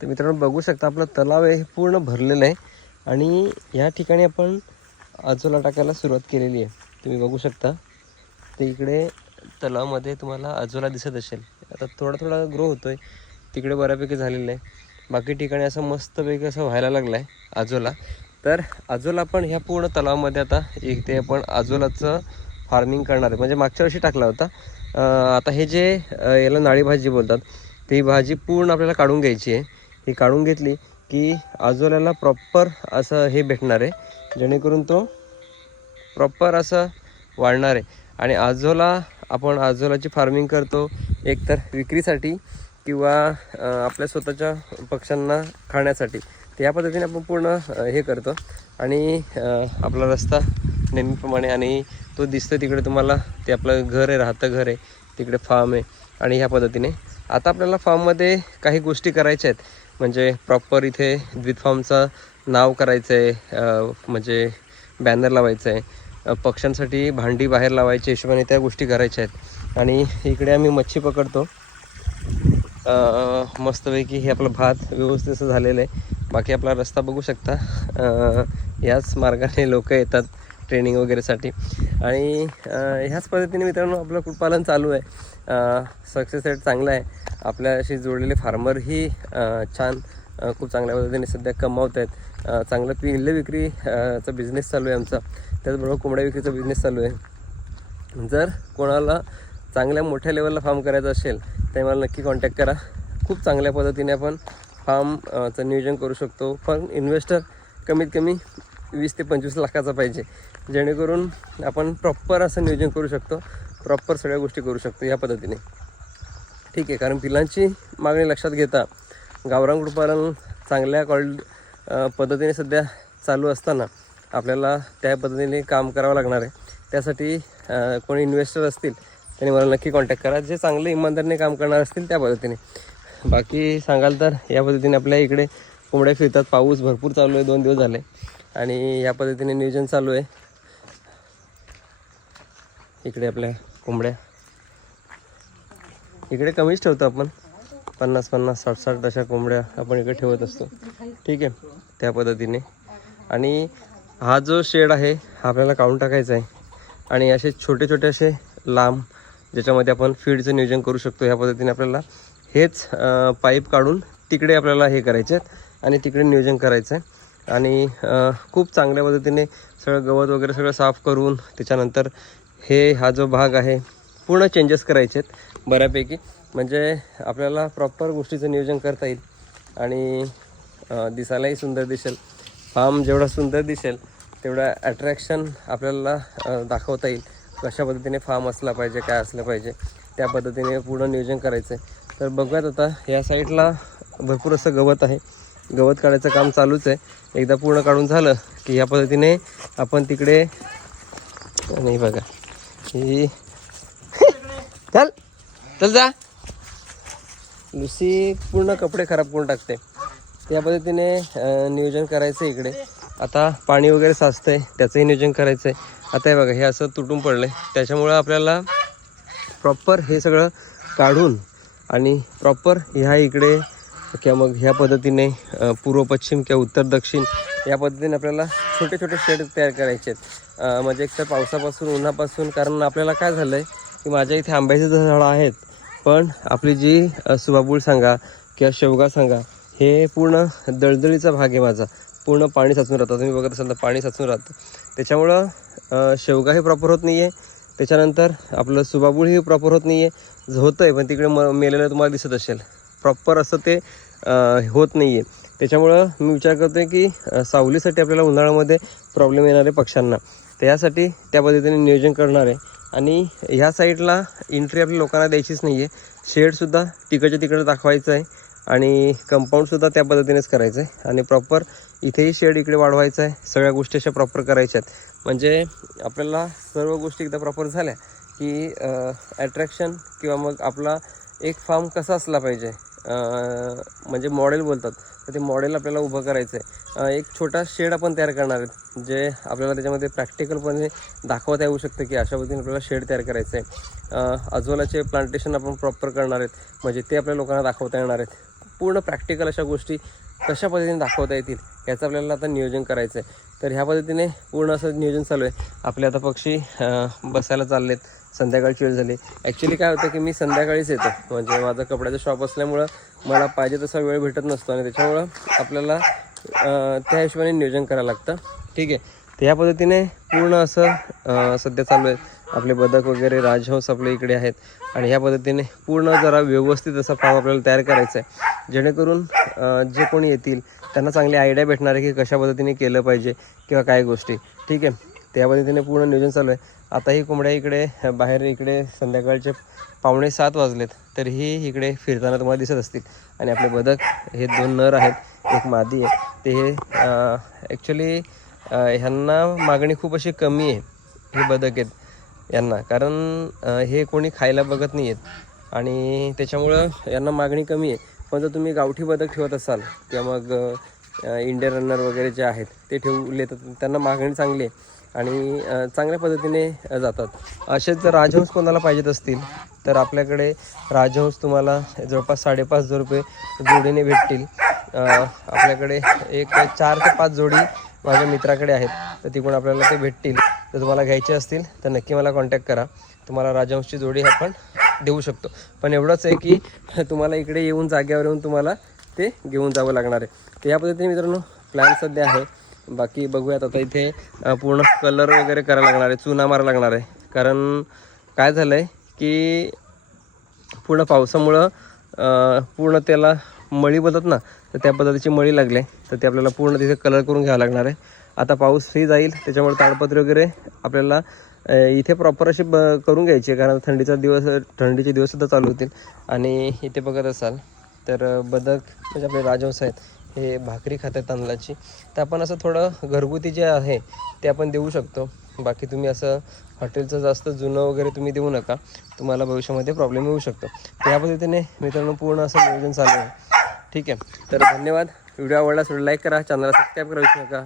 तर मित्रांनो बघू शकता आपलं तलाव आहे हे पूर्ण भरलेलं आहे. आणि या ठिकाणी आपण आजोला टाकायला सुरुवात केलेली आहे. तुम्ही बघू शकता. ते इकडे तलावामध्ये तुम्हाला आजोला दिसत असेल. आता थोडा थोडा ग्रो होतोय. तिकडे बऱ्यापैकी झालेलं आहे. बाकी ठिकाणी असं मस्तपैकी असं व्हायला लागलं आहे आजोला. तर आजोला आपण ह्या पूर्ण तलावामध्ये आता एक ते आपण आजोलाचं फार्मिंग करणार आहे. म्हणजे मागच्या वर्षी टाकला होता. आता हे जे याला नाळी भाजी बोलतात ती भाजी पूर्ण आपल्याला काढून घ्यायची आहे. ही काढून घेतली की आजोल्याला प्रॉपर असं हे भेटणार आहे. जेणेकरून तो प्रॉपर असं वाढणार आहे. आणि आजोला आपण आजोलाची फार्मिंग करतो एकतर विक्रीसाठी किंवा आपल्या स्वतःच्या पक्ष्यांना खाण्यासाठी. तर या पद्धतीने आपण पूर्ण हे करतो. आणि आपला रस्ता नेहमीप्रमाणे आणि तो दिसतो तिकडे तुम्हाला. ते आपलं घर आहे राहतं घर आहे तिकडे फार्म आहे. आणि ह्या पद्धतीने. आता आपल्याला फार्ममध्ये काही गोष्टी करायच्या आहेत. म्हणजे प्रॉपर इथे द्वित फार्मचं नाव करायचं आहे म्हणजे बॅनर लावायचं आहे पक्ष्यांसाठी भांडी बाहेर लावायची हिशोबाने त्या गोष्टी करायच्या आहेत. आणि इकडे आम्ही मच्छी पकडतो. मस्तपैकी हे आपलं भात व्यवस्थित असं झालेलं आहे. बाकी आपला रस्ता बघू शकता. याच मार्गाने लोक येतात. ट्रेनिंग वगैरेसाठी आणि ह्याच पद्धतीने मित्रांनो आपलं कुक्कुटपालन चालू आहे. सक्सेस रेट चांगला आहे. आपल्याशी जोडलेले फार्मरही छान खूप चांगल्या पद्धतीने सध्या कमावत आहेत चांगलं पिल्ले विक्रीचा बिझनेस चालू आहे आमचा. त्याचबरोबर कोंबड्या विक्रीचा बिझनेस चालू आहे. जर कोणाला चांगल्या मोठ्या लेवलला फार्म करायचं असेल तर मला नक्की कॉन्टॅक्ट करा. खूप चांगल्या पद्धतीने आपण फार्मचं नियोजन करू शकतो. पण इन्व्हेस्टर कमीत कमी वीस ते पंचवीस लाखाचा पाहिजे. जेणेकरून आपण प्रॉपर असं नियोजन करू शकतो. प्रॉपर सगळ्या गोष्टी करू शकतो या पद्धतीने. ठीक आहे कारण पिलांची मागणी लक्षात घेता गावरान कुक्कुटपालन चांगल्या क्वाल पद्धतीने सध्या चालू असताना आपल्याला त्या पद्धतीने काम करावं लागणार आहे. त्यासाठी कोणी इन्व्हेस्टर असतील त्यांनी मला नक्की कॉन्टॅक्ट करा. जे चांगले इमानदारीने काम करणार असतील त्या पद्धतीने. बाकी सांगाल तर या पद्धतीने आपल्या इकडे कोंबड्या फिरतात. पाऊस भरपूर चालू आहे दोन दिवस झाले. आणि या पद्धतीने नियोजन चालू आहे. इकडे आपल्या कोंबड्या. इकडे कमीच ठेवतो आपण. पन्नास पन्नास साठ साठ अशा कोंबड्या आपण इकडे ठेवत असतो. ठीक आहे त्या पद्धतीने. आणि हा जो शेड आहे हा आपल्याला काढून टाकायचा आहे. आणि असे छोटे छोटे असे लांब ज्याच्यामध्ये आपण फीडचं नियोजन करू शकतो ह्या पद्धतीने आपल्याला हेच पाईप काढून तिकडे आपल्याला हे करायचे आहेत आणि तिकडे नियोजन करायचं आहे. आणि खूप चांगल्या पद्धतीने सगळं गवत वगैरे सगळं साफ करून त्याच्यानंतर हे हा जो भाग आहे पूर्ण चेंजेस करायचे आहेत बऱ्यापैकी. म्हणजे आपल्याला प्रॉपर गोष्टीचं नियोजन करता येईल. आणि दिसायलाही सुंदर दिसेल. फार्म जेवढा सुंदर दिसेल तेवढा अट्रॅक्शन आपल्याला दाखवता येईल. कशा पद्धतीने फार्म असला पाहिजे काय असलं पाहिजे त्या पद्धतीने पूर्ण नियोजन करायचं आहे तर बघूयात आता या साईडला भरपूर असं गवत आहे. गवत काढायचं काम चालूच आहे. एकदा पूर्ण काढून झालं की ह्या पद्धतीने आपण तिकडे नाही बघा. ही चल चल जा. लुसी पूर्ण कपडे खराब करून टाकते. त्या पद्धतीने नियोजन करायचं आहे इकडे. आता पाणी वगैरे साचतंय त्याचंही नियोजन करायचं आहे आता हे बघा हे असं तुटून पडलं आहे त्याच्यामुळं आपल्याला प्रॉपर हे सगळं काढून आणि प्रॉपर ह्या इकडे किंवा मग ह्या पद्धतीने पूर्व पश्चिम किंवा उत्तर दक्षिण या पद्धतीने आपल्याला छोटे छोटे शेड तयार करायचे आहेत. म्हणजे एकतर पावसापासून उन्हापासून कारण आपल्याला काय झालं आहे की माझ्या इथे आंब्याची झाडं आहेत. पण आपली जी सुबाबूळ सांगा किंवा शेवगा सांगा हे पूर्ण दळदळीचा भाग आहे माझा. पूर्ण पाणी साचून राहतं. तुम्ही बघत असाल तर पाणी साचून राहतं. त्याच्यामुळं शेवगाही प्रॉपर होत नाही आहे त्याच्यानंतर आपलं सुबाबूळही प्रॉपर होत नाही आहे होतं आहे पण तिकडे म मेलेलं तुम्हाला दिसत असेल. प्रॉपर असं ते होत नाही आहे त्याच्यामुळं मी विचार करतो आहे की सावलीसाठी आपल्याला उन्हाळ्यामध्ये प्रॉब्लेम येणार आहे पक्ष्यांना. तर यासाठी त्या पद्धतीने नियोजन करणार आहे. आणि ह्या साईडला एंट्री आपल्या लोकांना द्यायचीच नाही आहे शेडसुद्धा तिकडच्या तिकडे दाखवायचं आहे. आणि कंपाऊंडसुद्धा त्या पद्धतीनेच करायचं आहे आणि प्रॉपर इथेही शेड इकडे वाढवायचं आहे. सगळ्या गोष्टी अशा प्रॉपर करायच्या आहेत. म्हणजे आपल्याला सर्व गोष्टी एकदा प्रॉपर झाल्या की ॲट्रॅक्शन किंवा मग आपला एक फार्म कसा असला पाहिजे. म्हणजे मॉडेल बोलतात. तर ते मॉडेल आपल्याला उभं करायचं आहे एक छोटा शेड आपण तयार करणार आहेत जे आपल्याला त्याच्यामध्ये प्रॅक्टिकलपणे दाखवता येऊ शकतं की अशा पद्धतीने आपल्याला शेड तयार करायचं आहे अजोलाचे प्लांटेशन आपण प्रॉपर करणार आहेत म्हणजे ते आपल्या लोकांना दाखवता येणार आहेत. पूर्ण प्रॅक्टिकल अशा गोष्टी कशा पद्धतीने दाखवता येतील याचं आपल्याला आता नियोजन करायचं आहे तर ह्या पद्धतीने पूर्ण असं नियोजन चालू आहे. आपले आता पक्षी बसायला बसायला चाललेत. संध्याकाळची वेळ झाली. ॲक्च्युली काय होतं की मी संध्याकाळीच येतो. म्हणजे माझं कपड्याचं शॉप असल्यामुळं मला पाहिजे तसा वेळ भेटत नसतो आणि त्याच्यामुळं आपल्याला त्या हिशोबाने नियोजन करायला लागतं. ठीक आहे. तर ह्या पद्धतीने पूर्ण असं सध्या चालू आहे. आपले बदक वगैरे राजहंस आपल्या इकडे आहेत. आणि ह्या पद्धतीने पूर्ण जरा व्यवस्थित असा फार्म आपल्याला तयार करायचा आहे. जेणेकरून जे कोणी येतील त्यांना चांगली आयडिया भेटणार आहे की कशा पद्धतीने केलं पाहिजे किंवा काय गोष्टी. ठीक आहे? त्या पद्धतीने पूर्ण नियोजन चालू आहे. आता ही कोंबड्या इकडे बाहेर इकडे संध्याकाळचे पावणे सात वाजलेत तरीही इकडे फिरताना तुम्हाला दिसत असतील. आणि आपले बदक हे दोन नर आहेत एक मादी आहे. ते हे ॲक्च्युली ह्यांना मागणी खूप अशी कमी आहे हे बदक आहेत यांना. कारण हे कोणी खायला बघत नाही आहेत आणि त्याच्यामुळं यांना मागणी कमी आहे. पण जर तुम्ही गावठी बदक ठेवत असाल किंवा मग इंडियन रनर वगैरे जे आहेत ते ठेवले तर त्यांना मागणी चांगली आहे आणि चांगल्या पद्धतीने जातात. असेच जर राजहंस कोणाला पाहिजेत असतील तर आपल्याकडे राजहंस तुम्हाला जवळपास साडेपाच हजार रुपये जोडीने भेटतील. आपल्याकडे एक चार ते पाच जोडी माझ्या मित्राकडे आहेत तर तिकडून आपल्याला ते भेटतील. तर तुम्हाला घ्यायचे असतील तर नक्की मला कॉन्टॅक्ट करा. तुम्हाला राजहंसची जोडी आपण देऊ शकतो. पण एवढंच आहे की तुम्हाला इकडे येऊन जाग्यावर येऊन तुम्हाला ते घेऊन जावं लागणार आहे. तर या पद्धतीने मित्रांनो प्लॅन सध्या आहे. बाकी बघूयात आता इथे पूर्ण कलर वगैरे करायला लागणार आहे चुना मारा लागणार आहे. कारण काय झालं आहे की पूर्ण पावसामुळं पूर्ण त्याला मळी बोलतात ना तर त्या पद्धतीची मळी लागले. तर ते आपल्याला पूर्ण तिथे कलर करून घ्यावं लागणार आहे. आता पाऊस फ्री जाईल त्याच्यामुळे ताडपत्री वगैरे आपल्याला इथे प्रॉपर अशी ब करून घ्यायची कारण थंडीचा दिवस थंडीचे दिवससुद्धा चालू होतील. आणि इथे बघत असाल तर बदक म्हणजे आपले राजवंश आहेत हे भाकरी खातात तांदळाची. तर आपण असं थोडं घरगुती जे आहे ते आपण देऊ शकतो. बाकी तुम्ही असं हॉटेलचं जास्त जुनं वगैरे तुम्ही देऊ नका. तुम्हाला भविष्यामध्ये प्रॉब्लेम येऊ शकतो. त्या या पद्धतीने मित्रांनो पूर्ण असं नियोजन चालू आहे. ठीक आहे. तर धन्यवाद. व्हिडिओ आवडला लाईक करा. चॅनलला सबस्क्राईब करू नका.